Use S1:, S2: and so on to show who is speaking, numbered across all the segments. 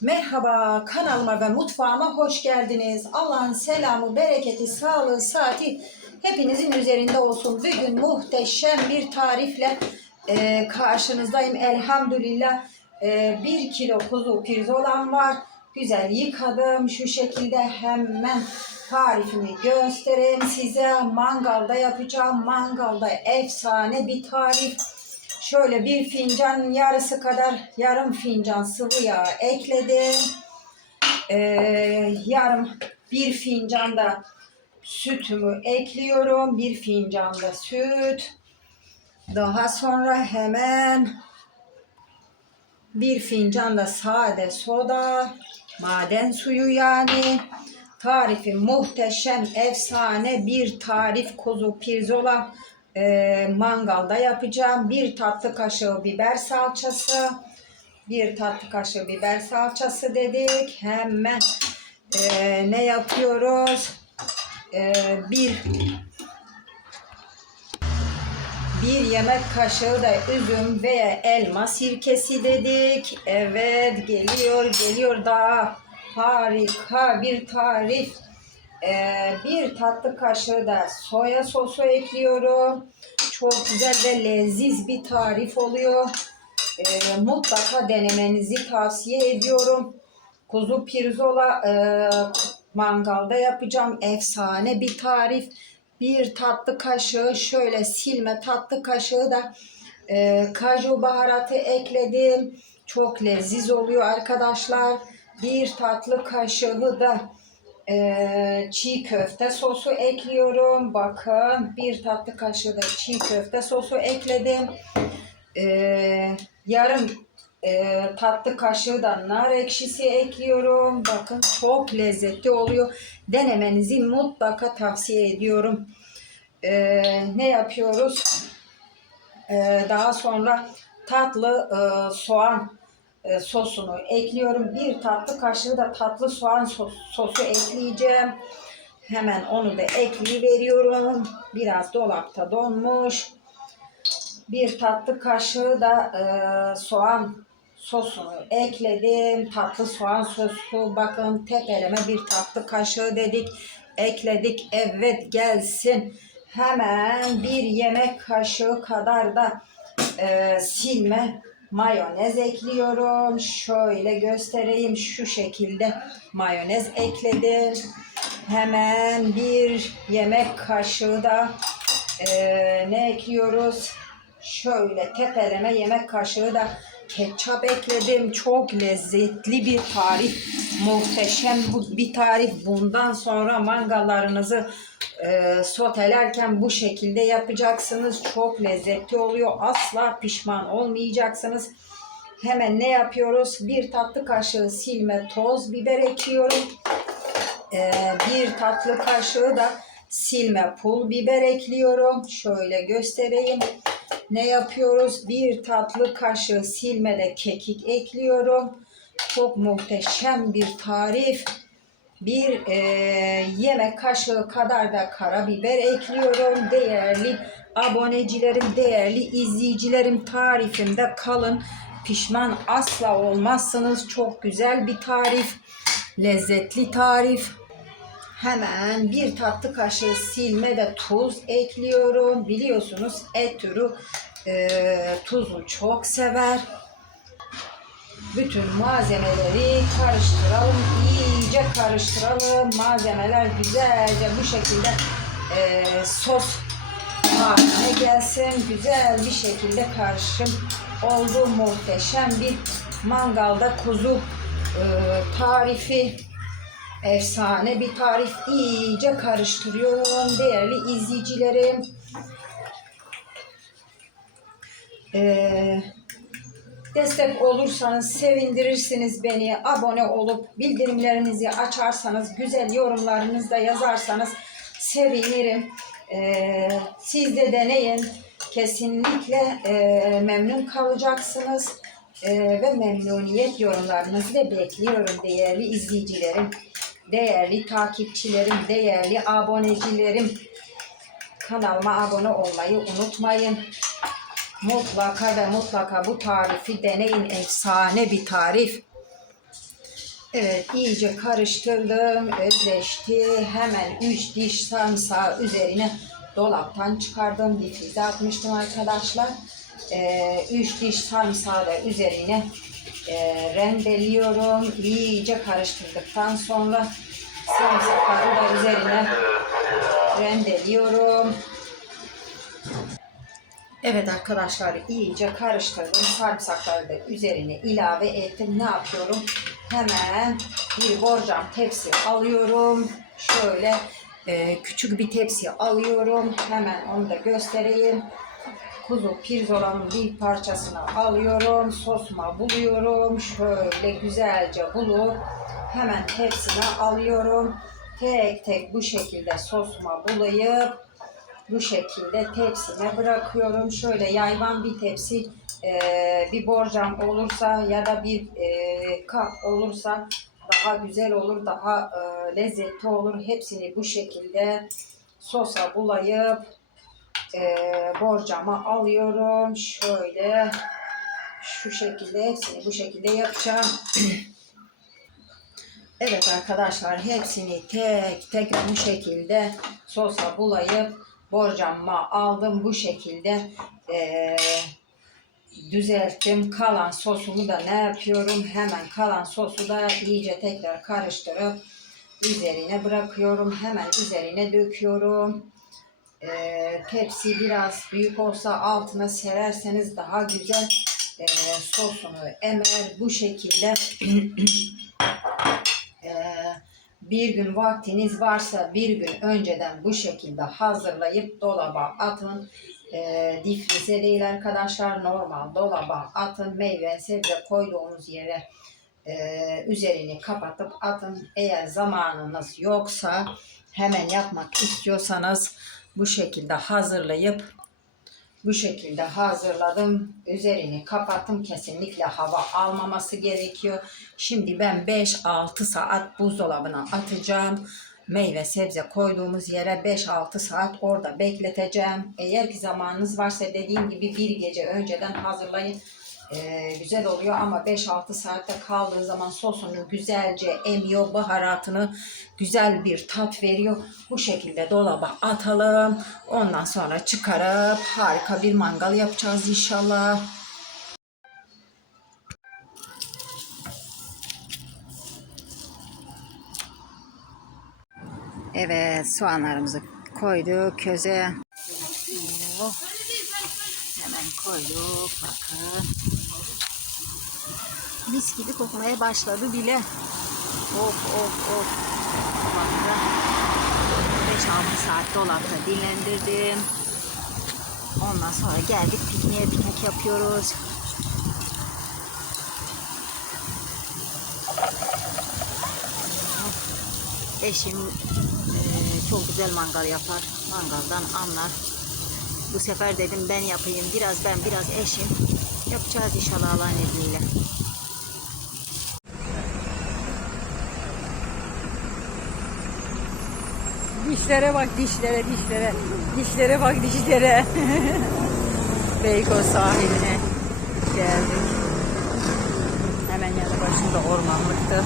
S1: Merhaba kanalıma ve mutfağıma hoş geldiniz. Allah'ın selamı, bereketi, sağlığı, saati hepinizin üzerinde olsun. Bugün muhteşem bir tarifle e, karşınızdayım. Elhamdülillah e, bir kilo kuzu pirzolam var. Güzel yıkadım. Şu şekilde hemen tarifimi göstereyim size. Mangalda yapacağım. Mangalda efsane bir tarif. Şöyle bir fincan yarısı kadar yarım fincan sıvı yağ ekledim. Ee, yarım bir fincan da sütümü ekliyorum. Bir fincan da süt. Daha sonra hemen bir fincan da sade soda. Maden suyu yani. Tarifi muhteşem, efsane bir tarif kuzu pirzola e, mangalda yapacağım. Bir tatlı kaşığı biber salçası. Bir tatlı kaşığı biber salçası dedik. Hemen e, ne yapıyoruz? E, bir bir yemek kaşığı da üzüm veya elma sirkesi dedik. Evet geliyor geliyor daha harika bir tarif. Ee, bir tatlı kaşığı da soya sosu ekliyorum. Çok güzel ve leziz bir tarif oluyor. Ee, mutlaka denemenizi tavsiye ediyorum. Kuzu pirzola e, mangalda yapacağım. Efsane bir tarif. Bir tatlı kaşığı şöyle silme tatlı kaşığı da e, kaju baharatı ekledim. Çok leziz oluyor arkadaşlar. Bir tatlı kaşığı da ee, çiğ köfte sosu ekliyorum. Bakın bir tatlı kaşığı da çiğ köfte sosu ekledim. Ee, yarım e, tatlı kaşığı da nar ekşisi ekliyorum. Bakın çok lezzetli oluyor. Denemenizi mutlaka tavsiye ediyorum. Ee, ne yapıyoruz? Ee, daha sonra tatlı e, soğan e, sosunu ekliyorum. Bir tatlı kaşığı da tatlı soğan sos, sosu ekleyeceğim. Hemen onu da ekleyiveriyorum. Biraz dolapta donmuş. Bir tatlı kaşığı da e, soğan sosunu ekledim. Tatlı soğan sosu bakın tepeleme bir tatlı kaşığı dedik. Ekledik. Evet gelsin. Hemen bir yemek kaşığı kadar da e, silme mayonez ekliyorum. Şöyle göstereyim. Şu şekilde mayonez ekledim. Hemen bir yemek kaşığı da e, ne ekliyoruz? Şöyle tepeleme yemek kaşığı da ketçap ekledim. Çok lezzetli bir tarif. Muhteşem bu bir tarif. Bundan sonra mangallarınızı e, sotelerken bu şekilde yapacaksınız. Çok lezzetli oluyor. Asla pişman olmayacaksınız. Hemen ne yapıyoruz? Bir tatlı kaşığı silme toz biber ekliyorum. E, bir tatlı kaşığı da silme pul biber ekliyorum. Şöyle göstereyim. Ne yapıyoruz? Bir tatlı kaşığı silmede kekik ekliyorum. Çok muhteşem bir tarif. Bir e, yemek kaşığı kadar da karabiber ekliyorum. Değerli abonecilerim, değerli izleyicilerim tarifimde kalın. Pişman asla olmazsınız. Çok güzel bir tarif. Lezzetli tarif. Hemen bir tatlı kaşığı silme ve tuz ekliyorum. Biliyorsunuz et türü e, tuzu çok sever. Bütün malzemeleri karıştıralım. iyice karıştıralım. Malzemeler güzelce bu şekilde e, sos haline gelsin. Güzel bir şekilde karışım oldu. Muhteşem bir mangalda kuzu e, tarifi. Efsane bir tarif. iyice karıştırıyorum değerli izleyicilerim. Ee, destek olursanız sevindirirsiniz beni. Abone olup bildirimlerinizi açarsanız, güzel yorumlarınızı da yazarsanız sevinirim. Ee, siz de deneyin. Kesinlikle e, memnun kalacaksınız. Ee, ve memnuniyet yorumlarınızı da bekliyorum değerli izleyicilerim değerli takipçilerim, değerli abonecilerim. Kanalıma abone olmayı unutmayın. Mutlaka ve mutlaka bu tarifi deneyin. Efsane bir tarif. Evet iyice karıştırdım. Özleşti. Hemen 3 diş sarımsağı üzerine dolaptan çıkardım. Difrize atmıştım arkadaşlar. 3 diş sarımsağı da üzerine e, rendeliyorum. İyice karıştırdıktan sonra sarımsakları da üzerine rendeliyorum. Evet arkadaşlar iyice karıştırdım. Sarımsakları da üzerine ilave ettim. Ne yapıyorum? Hemen bir borcam tepsi alıyorum. Şöyle e, küçük bir tepsi alıyorum. Hemen onu da göstereyim. Kuzu pirzolanın bir parçasını alıyorum. Sosuma buluyorum. Şöyle güzelce bulup hemen tepsine alıyorum. Tek tek bu şekilde sosuma bulayıp bu şekilde tepsime bırakıyorum. Şöyle yayvan bir tepsi e, bir borcam olursa ya da bir e, kap olursa daha güzel olur, daha e, lezzetli olur. Hepsini bu şekilde sosa bulayıp e, borcama alıyorum. Şöyle şu şekilde hepsini bu şekilde yapacağım. Evet arkadaşlar hepsini tek tek bu şekilde sosa bulayıp borcamma aldım bu şekilde eee, düzelttim. Kalan sosumu da ne yapıyorum? Hemen kalan sosu da iyice tekrar karıştırıp üzerine bırakıyorum. Hemen üzerine döküyorum. Eee, tepsi biraz büyük olsa altına sererseniz daha güzel eee, sosunu emer. Bu şekilde Eee, bir gün vaktiniz varsa bir gün önceden bu şekilde hazırlayıp dolaba atın. Eee difrize değil arkadaşlar normal dolaba atın. Meyve sebze koyduğunuz yere eee, üzerini kapatıp atın. Eğer zamanınız yoksa hemen yapmak istiyorsanız bu şekilde hazırlayıp bu şekilde hazırladım. Üzerini kapattım. Kesinlikle hava almaması gerekiyor. Şimdi ben 5-6 saat buzdolabına atacağım. Meyve sebze koyduğumuz yere 5-6 saat orada bekleteceğim. Eğer ki zamanınız varsa dediğim gibi bir gece önceden hazırlayın. Ee, güzel oluyor ama 5-6 saatte kaldığı zaman sosunu güzelce emiyor, baharatını güzel bir tat veriyor. Bu şekilde dolaba atalım. Ondan sonra çıkarıp harika bir mangal yapacağız inşallah. Evet soğanlarımızı koyduk köze. Oh. Hemen koyduk bakın. Mis gibi kokmaya başladı bile. Of of of. Bakın. 5-6 saat dolapta dinlendirdim. Ondan sonra geldik pikniğe piknik yapıyoruz. Eşim eee, çok güzel mangal yapar. Mangaldan anlar. Bu sefer dedim ben yapayım. Biraz ben biraz eşim. Yapacağız inşallah Allah'ın izniyle.
S2: Dişlere bak dişlere dişlere. Dişlere bak dişlere. Beykoz sahiline geldik. Hemen yanı başında ormanlıktı.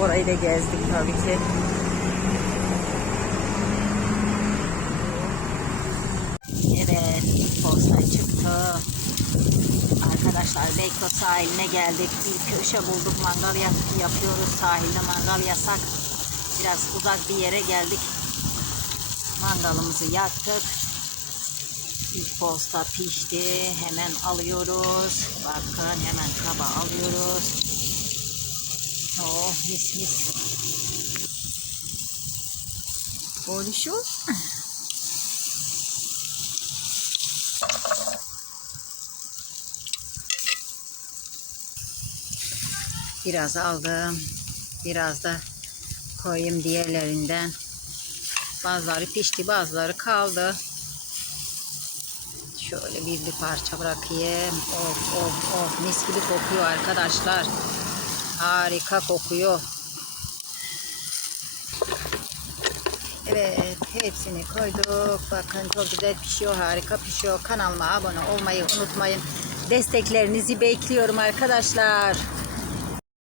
S2: Orayı da gezdik tabii ki.
S1: Evet, posta çıktı. Arkadaşlar Beykoz sahiline geldik. Bir köşe bulduk. Mangal yap- yapıyoruz. Sahilde mangal yasak. Biraz uzak bir yere geldik. Mangalımızı yaktık. İlk posta pişti. Hemen alıyoruz. Bakın hemen kaba alıyoruz. Oh mis mis. Oluşuyor. Biraz aldım. Biraz da koyayım diğerlerinden. Bazıları pişti, bazıları kaldı. Şöyle bir bir parça bırakayım. Of of of mis gibi kokuyor arkadaşlar. Harika kokuyor. Evet hepsini koyduk. Bakın çok güzel pişiyor. Harika pişiyor. Kanalıma abone olmayı unutmayın. Desteklerinizi bekliyorum arkadaşlar.